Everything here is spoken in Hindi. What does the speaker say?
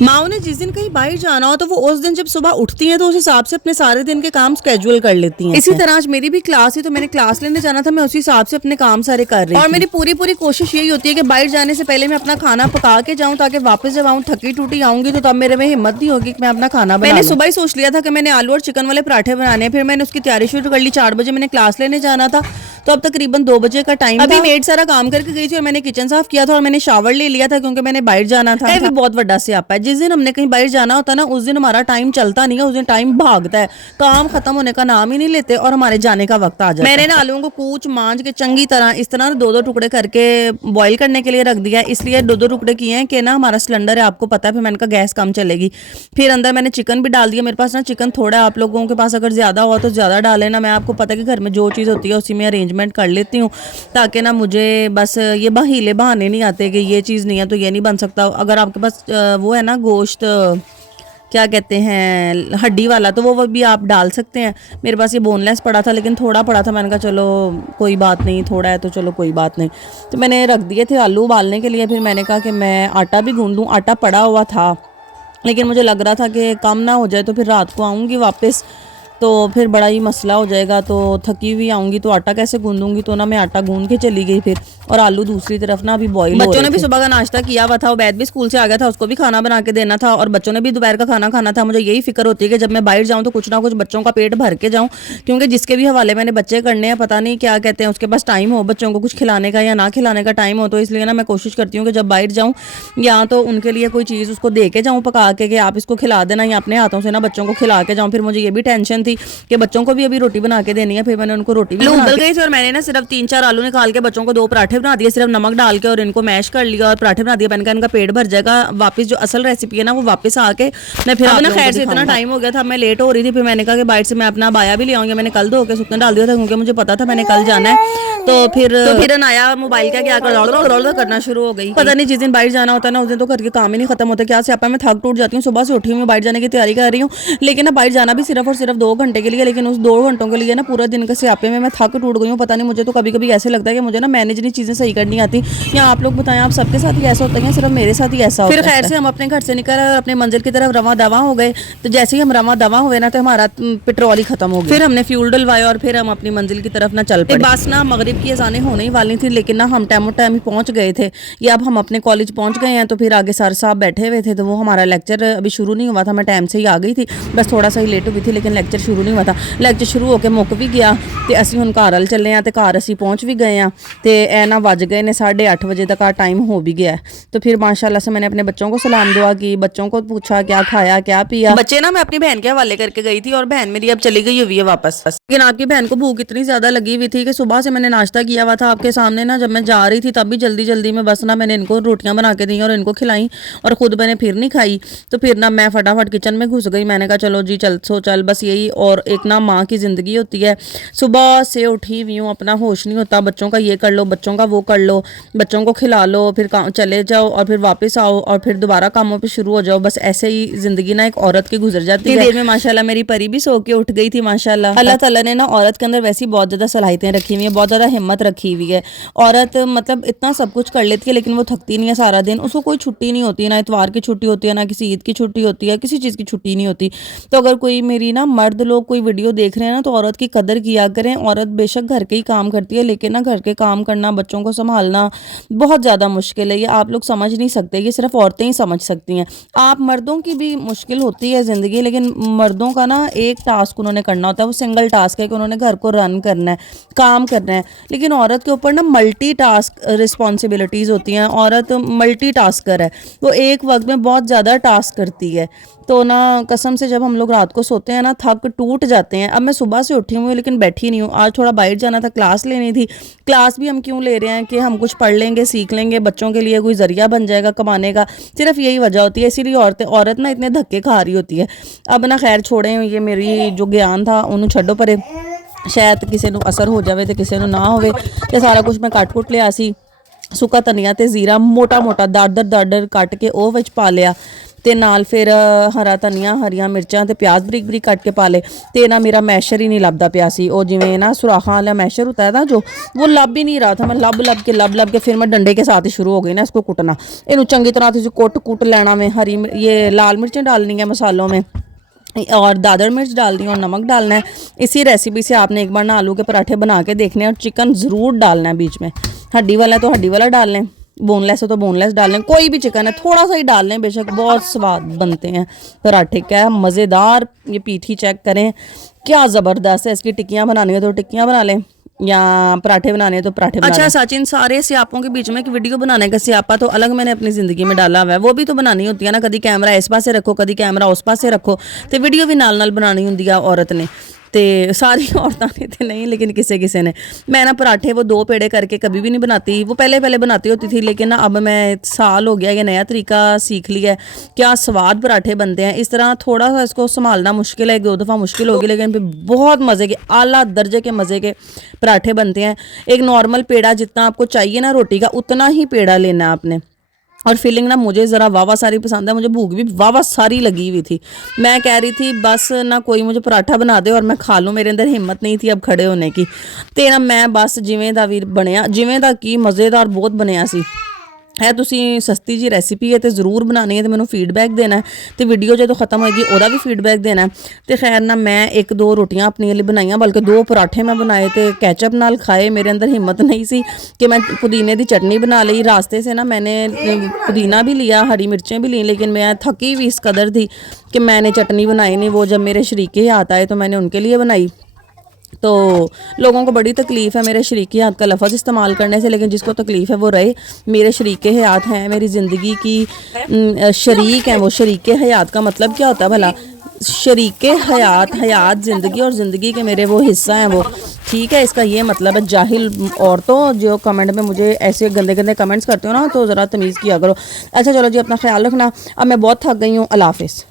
माओ ने जिस दिन कहीं बाहर जाना हो तो वो उस दिन जब सुबह उठती हैं तो उस हिसाब से अपने सारे दिन के काम स्केड्यूल कर लेती हैं। इसी तरह आज मेरी भी क्लास है तो मैंने क्लास लेने जाना था, मैं उसी हिसाब से अपने काम सारे कर रही हूँ। और मेरी पूरी कोशिश यही होती है कि बाहर जाने से पहले मैं अपना खाना पका के जाऊँ ताकि वापस जब आऊँ थकी टूटी आऊंगी तो तब मेरे में हिम्मत नहीं होगी कि मैं अपना खाना बना। मैंने सुबह ही सोच लिया था कि मैंने आलू और चिकन वाले पराठे बनाने हैं, फिर मैंने उसकी तैयारी शुरू कर ली। 4 बजे मैंने क्लास लेने जाना था तो अब तकरीबन 2 बजे का टाइम। अभी मेड सारा काम करके गई थी और मैंने किचन साफ किया था और मैंने शावर ले लिया था क्योंकि मैंने बाहर जाना था। भी बहुत बड़ा स्यापा है, जिस दिन हमने कहीं बाहर जाना होता है ना उस दिन हमारा टाइम चलता नहीं है, उस दिन टाइम भागता है, काम खत्म होने का नाम ही नहीं लेते और हमारे जाने का वक्त आ जाता है। मैंने ना आलूओं को कूच मांझ के चंगी तरह इस तरह 2-2 टुकड़े करके बॉईल करने के लिए रख दिया, इसलिए 2-2 टुकड़े किए हैं कि ना हमारा सिलेंडर है आपको पता है, फिर मैंने कहा गैस कम चलेगी। फिर अंदर मैंने चिकन भी डाल दिया, मेरे पास ना चिकन थोड़ा है, आप लोगों के पास अगर ज्यादा हुआ तो ज्यादा डालें ना, मैं आपको पता है कि घर में जो चीज़ होती है उसी में अरेंजमेंट कर लेती हूँ ताकि ना मुझे बस ये हीले बहाने नहीं आते कि ये चीज़ नहीं है तो ये नहीं बन सकता। अगर आपके पास वो है ना गोश्त क्या कहते हैं हड्डी वाला तो वो भी आप डाल सकते हैं। मेरे पास ये बोनलेस पड़ा था लेकिन थोड़ा पड़ा था, मैंने कहा चलो कोई बात नहीं, थोड़ा है तो चलो कोई बात नहीं। तो मैंने रख दिए थे आलू उबालने के लिए। फिर मैंने कहा कि मैं आटा भी गूंद दूँ, आटा पड़ा हुआ था लेकिन मुझे लग रहा था कि कम ना हो जाए तो फिर रात को आऊँगी वापस तो फिर बड़ा ही मसला हो जाएगा, तो थकी हुई आऊँगी तो आटा कैसे गूंदूंगी, तो ना मैं आटा गूंद के चली गई फिर। और आलू दूसरी तरफ ना अभी बॉईल हो रहे थे। बच्चों ने भी सुबह का नाश्ता किया हुआ था, उबैद भी स्कूल से आ गया था, उसको भी खाना बना के देना था और बच्चों ने भी दोपहर का खाना खाना था। मुझे यही फिक्र होती है कि जब मैं बाहर जाऊँ तो कुछ ना कुछ बच्चों का पेट भर के जाऊँ, क्योंकि जिसके भी हवाले मैंने बच्चे करने हैं पता नहीं क्या कहते हैं उसके पास टाइम हो बच्चों को कुछ खिलाने का या ना खिलाने का टाइम हो। तो इसलिए ना मैं कोशिश करती हूँ कि जब बाहर जाऊँ या तो उनके लिए कोई चीज़ उसको दे के जाऊँ पका के कि आप इसको खिला देना, या अपने हाथों से ना बच्चों को खिला के जाऊँ। फिर मुझे ये भी टेंशन थी कि बच्चों को भी अभी रोटी बना के देनी है, फिर मैंने उनको रोटी भी उबल गई थी और मैंने ना सिर्फ 3-4 आलू निकाल के बच्चों को 2 पराठे बना दिए, सिर्फ नमक डाल के और इनको मैश कर लिया और पराठे बना दिए। मैंने कहा इनका पेट भर जाएगा, वापस जो असल रेसिपी है ना वो वापस आके मैं फिर अपना खैर से इतना टाइम हो गया था, मैं लेट हो रही थी, फिर मैंने कहा कि बाहर से मैं अपना बाया भी ले आऊंगी। मैंने कल धो के सूखने डाल दिया था क्योंकि मुझे पता था मैंने कल जाना है। तो फिर नया मोबाइल का क्या कर करना शुरू हो गई। पता नहीं जिस दिन बाहर जाना होता है ना उस दिन तो घर के काम ही नहीं खत्म होते। क्या स्यापा मैं थक टूट जाती हूँ, सुबह से उठी हूँ बाहर जाने की तैयारी कर रही हूँ, लेकिन ना बाहर जाना भी सिर्फ और सिर्फ 2 घंटे के लिए, लेकिन उस 2 घंटों के लिए ना पूरा दिन के स्यापे में मैं थक टूट गई हूँ। पता नहीं मुझे तो कभी कभी ऐसे लगता है कि मुझे ना मैनेज नहीं चीज़ें सही करनी आती, या आप लोग बताएं आप सबके साथ ही ऐसा होता है, सिर्फ मेरे साथ ही ऐसा होता है। फिर खैर से हम अपने घर से निकल और अपने मंजिल की तरफ रवा दवा हो गए। तो जैसे ही हम रवा दवा हुए ना तो हमारा पेट्रोल ही खत्म हो गया। फिर हमने फ्यूल डलवाया और फिर हम अपनी मंजिल की तरफ ना चल पड़े। बस ना मगरिब की अज़ानें होने ही वाली थी, लेकिन ना हम टाइम ही पहुंच गए थे। या अब हम अपने कॉलेज पहुंच गए हैं तो फिर आगे सर साहब बैठे हुए थे, तो वो हमारा लेक्चर अभी शुरू नहीं हुआ था। मैं टाइम से ही आ गई थी, बस थोड़ा सा ही लेट हुई थी, लेकिन लेक्चर शुरू नहीं हुआ था। लेक्चर शुरू होकर मुक भी गया तो ਅਸੀਂ ਹੁਣ ਘਰ ਚੱਲੇ ਆ ਤੇ ਘਰ ਅਸੀਂ पहुंच भी गए हैं तो ए ना बज गए ने 8:30 बजे तक का टाइम हो भी गया है। तो फिर माशाल्लाह से मैंने अपने बच्चों को सलाम दुआ की, बच्चों को पूछा क्या खाया क्या पिया। बच्चे ना मैं अपनी बहन के हवाले करके गई थी और बहन मेरी अब चली गई हुई है वापस। लेकिन आपकी बहन को भूख इतनी ज्यादा लगी हुई थी कि सुबह से मैंने नाश्ता किया हुआ था आपके सामने ना, जब मैं जा रही थी तब भी जल्दी जल्दी में बस ना मैंने इनको रोटियां बना के दी और इनको खिलाई और खुद मैंने फिर नहीं खाई। तो फिर ना मैं फटाफट किचन में घुस गई, मैंने कहा चलो जी चल बस यही। और एक ना माँ की जिंदगी होती है, सुबह से उठी हुई हूँ, अपना होश नहीं होता, बच्चों का ये कर लो बच्चों का वो कर लो, बच्चों को खिला लो, फिर चले जाओ और फिर वापस आओ और फिर दोबारा कामों पे शुरू हो जाओ। बस ऐसे ही जिंदगी ना एक औरत की गुजर जाती है। देर में माशाल्लाह मेरी परी भी सो के उठ गई थी माशाल्लाह। अल्लाह ताला ने ना औरत के अंदर वैसी बहुत ज्यादा सलाहियतें रखी हुई है, बहुत ज्यादा हिम्मत रखी हुई है। औरत मतलब इतना सब कुछ कर लेती है लेकिन वो थकती नहीं है सारा दिन, उसको कोई छुट्टी नहीं होती, ना इतवार की छुट्टी होती है, ना किसी ईद की छुट्टी होती है, किसी चीज़ की छुट्टी नहीं होती। तो अगर कोई मेरी ना मर्द लोग कोई वीडियो देख रहे हैं ना तो औरत की कदर किया करें। औरत बेशक घर के ही काम करती है लेकिन ना घर के काम करना, बच्चों को संभालना बहुत ज़्यादा मुश्किल है। ये आप लोग समझ नहीं सकते, ये सिर्फ औरतें ही समझ सकती हैं। आप मर्दों की भी मुश्किल होती है ज़िंदगी, लेकिन मर्दों का ना एक टास्क उन्होंने करना होता है, वो सिंगल टास्क है कि उन्होंने घर को रन करना है, काम करना है। लेकिन औरत के ऊपर ना मल्टी टास्क रिस्पॉन्सिबिलिटीज़ होती हैं। औरत मल्टी टास्कर है, वो एक वक्त में बहुत ज़्यादा टास्क करती है। तो ना कसम से जब हम लोग रात को सोते हैं ना थक टूट जाते हैं। अब मैं सुबह से उठी हूँ लेकिन बैठी नहीं हूँ, आज थोड़ा बाहर जाना था, क्लास लेनी थी। क्लास भी हम क्यों ले रहे हैं कि हम कुछ पढ़ लेंगे सीख लेंगे, बच्चों के लिए कोई जरिया बन जाएगा कमाने का, सिर्फ यही वजह होती है। इसीलिए औरत ना इतने धक्के खा रही होती है। अब ना खैर छोड़ें, ये मेरी जो ज्ञान था उन्होंने छड्डो परे, शायद किसी को असर हो जाए तो किसी को ना होवे। तो सारा कुछ मैं कट कुट लिया सी, सुक्का धनिया ते जीरा मोटा मोटा दादर कट के वो विच पा लिया ਤੇ ਨਾਲ ਫਿਰ ਹਰਾ ਧਨੀਆ, ਹਰੀਆਂ ਮਿਰਚਾਂ ਤੇ ਪਿਆਜ਼ ਬਰੀਕ ਬਰੀਕ ਕੱਟ ਕੇ ਪਾ ਲੇ। ਤੇ ਨਾ ਮੇਰਾ ਮੈਸ਼ਰ ਹੀ ਨਹੀਂ ਲੱਭਦਾ ਪਿਆ ਸੀ, ਉਹ ਜਿਵੇਂ ਨਾ ਸੁਰਾਖਾਂ वाला मैशर होता है ना जो, वो लभ ही नहीं रहा था। मैं लब लब के फिर मैं डंडे के साथ ही शुरू हो गई ना इसको कुटना। इनू चंगी तरह से कुट लेना में, हरी ये लाल मिर्चें डालनी है मसालों में और दादर मिर्च डालनी है और नमक डालना है। इसी रेसिपी से आपने एक बार ना आलू के पराठे बना के देखने हैं और चिकन ज़रूर डालना है बीच में। हड्डी वाला है तो हड्डी वाला डाल लें, बोनलेस है तो बोनलेस डाल लें, कोई भी चिकन है थोड़ा सा ही डाल लें, बेशक बहुत स्वाद बनते हैं पराठे। क्या मज़ेदार, ये पीठी चेक करें क्या ज़बरदस्त है। इसकी टिक्कियाँ बनानी है तो टिक्कियाँ बना लें या पराठे बनाने हैं तो पराठे बना लें। अच्छा सचिन, सारे स्यापों के बीच में एक वीडियो बनाने का स्यापा तो अलग मैंने अपनी ज़िंदगी में डाला हुआ है, वो भी तो बनानी होती है ना। कभी कैमरा इस पासे रखो, कभी कैमरा उस पासे रखो, तो वीडियो भी नाल नाल बनानी होंदी है औरत ने। तो सारी औरतों ने तो नहीं, लेकिन किसी किसी ने। मैं ना पराठे वो 2 पेड़े करके कभी भी नहीं बनाती, वो पहले बनाती होती थी, लेकिन ना अब मैं साल हो गया ये नया तरीका सीख लिया है। क्या स्वाद पराठे बनते हैं। इस तरह थोड़ा सा इसको संभालना मुश्किल है, 2 दफ़ा मुश्किल होगी, लेकिन फिर बहुत मज़े के आला दर्जे के मज़े के पराठे बनते हैं। एक नॉर्मल पेड़ा जितना आपको चाहिए ना रोटी का, उतना ही पेड़ा लेना है आपने। और फीलिंग ना मुझे ज़रा वावा सारी पसंद है, मुझे भूख भी वावा सारी लगी हुई थी। मैं कह रही थी बस ना कोई मुझे पराठा बना दे और मैं खा लूँ, मेरे अंदर हिम्मत नहीं थी अब खड़े होने की। तो ना मैं बस जिवें दा भी बनया, जिवें दा की मज़ेदार बहुत बनया सी है। तुसी सस्ती जी रेसिपी है तो ज़रूर बनानी है, तो मैंने फीडबैक देना है, तो वीडियो जो ख़त्म होएगी ओदा भी फीडबैक देना है। तो खैर ना मैं 1-2 रोटियां अपने लिए बनाइया, बल्कि 2 पराठे मैं बनाए तो कैचअप नाल खाए। मेरे अंदर हिम्मत नहीं सी कि मैं पुदीने की चटनी बना ली। रास्ते से ना मैंने पुदीना भी लिया, हरी मिर्चें भी ली, लेकिन मैं थकी हुई इस कदर थी कि मैंने चटनी बनाई नहीं। वो जब मेरे शरीके हाथ आए तो मैंने उनके लिए बनाई। तो लोगों को बड़ी तकलीफ़ है मेरे शरीके हाथ का लफ्ज़ इस्तेमाल करने से, लेकिन जिसको तकलीफ़ है वो रहे। मेरे शरीके हयात हैं, मेरी ज़िंदगी की शरीक हैं वो। शरीके हयात का मतलब क्या होता है भला? शरीके हयात, हयात ज़िंदगी और ज़िंदगी के मेरे वो हिस्सा हैं वो, ठीक है। इसका ये मतलब है। जाहिल औरतों जो कमेंट में मुझे ऐसे गंदे गंदे कमेंट्स करते हो ना, तो ज़रा तमीज़ किया करो। अच्छा चलो जी, अपना ख्याल रखना। अब मैं बहुत थक गई हूँ। अल्लाह हाफ़िज़।